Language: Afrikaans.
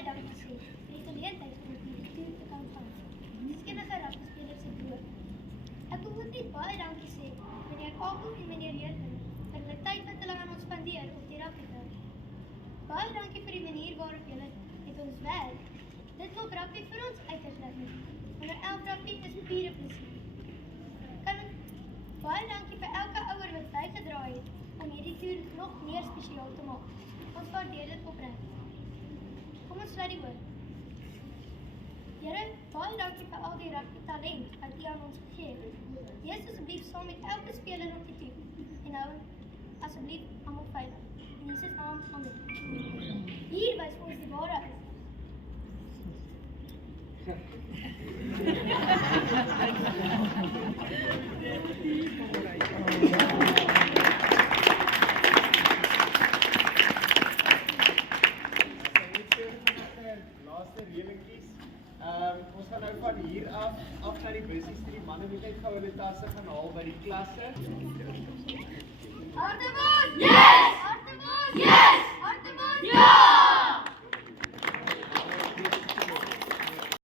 baie dankie sê vir die geleentheid om met hierdie toer te kan gaan. Dis enige rugbyspelers se droom. Ek wil ook net baie dankie sê meneer Abel en meneer Leerling vir hulle tyd wat hulle aan ons spandeer op die rugbyveld. Baie dankie vir die manier waarop julle met ons werk. Dit maak rugby vir ons uiters lekker. Onder 11 rugby is pure plesier. Baie dankie vir elke ouer wat bygedraai het om hierdie toer nog meer spesiaal te maak. Ons waardeer dit opreg. Kom ons sluit die oor. Here, baie dankie vir al die rugby talent wat U aan ons gegee het. Wees asseblief saam met elke speler op die toer en hou asseblief almal veilig. In Jesus naam, amen. Hier wys ons die waarheid. Laaste reëlingetjies. Ons gaan nou van hier af na die bussies, die manne moet net gou hulle tasse gaan haal by die klasse.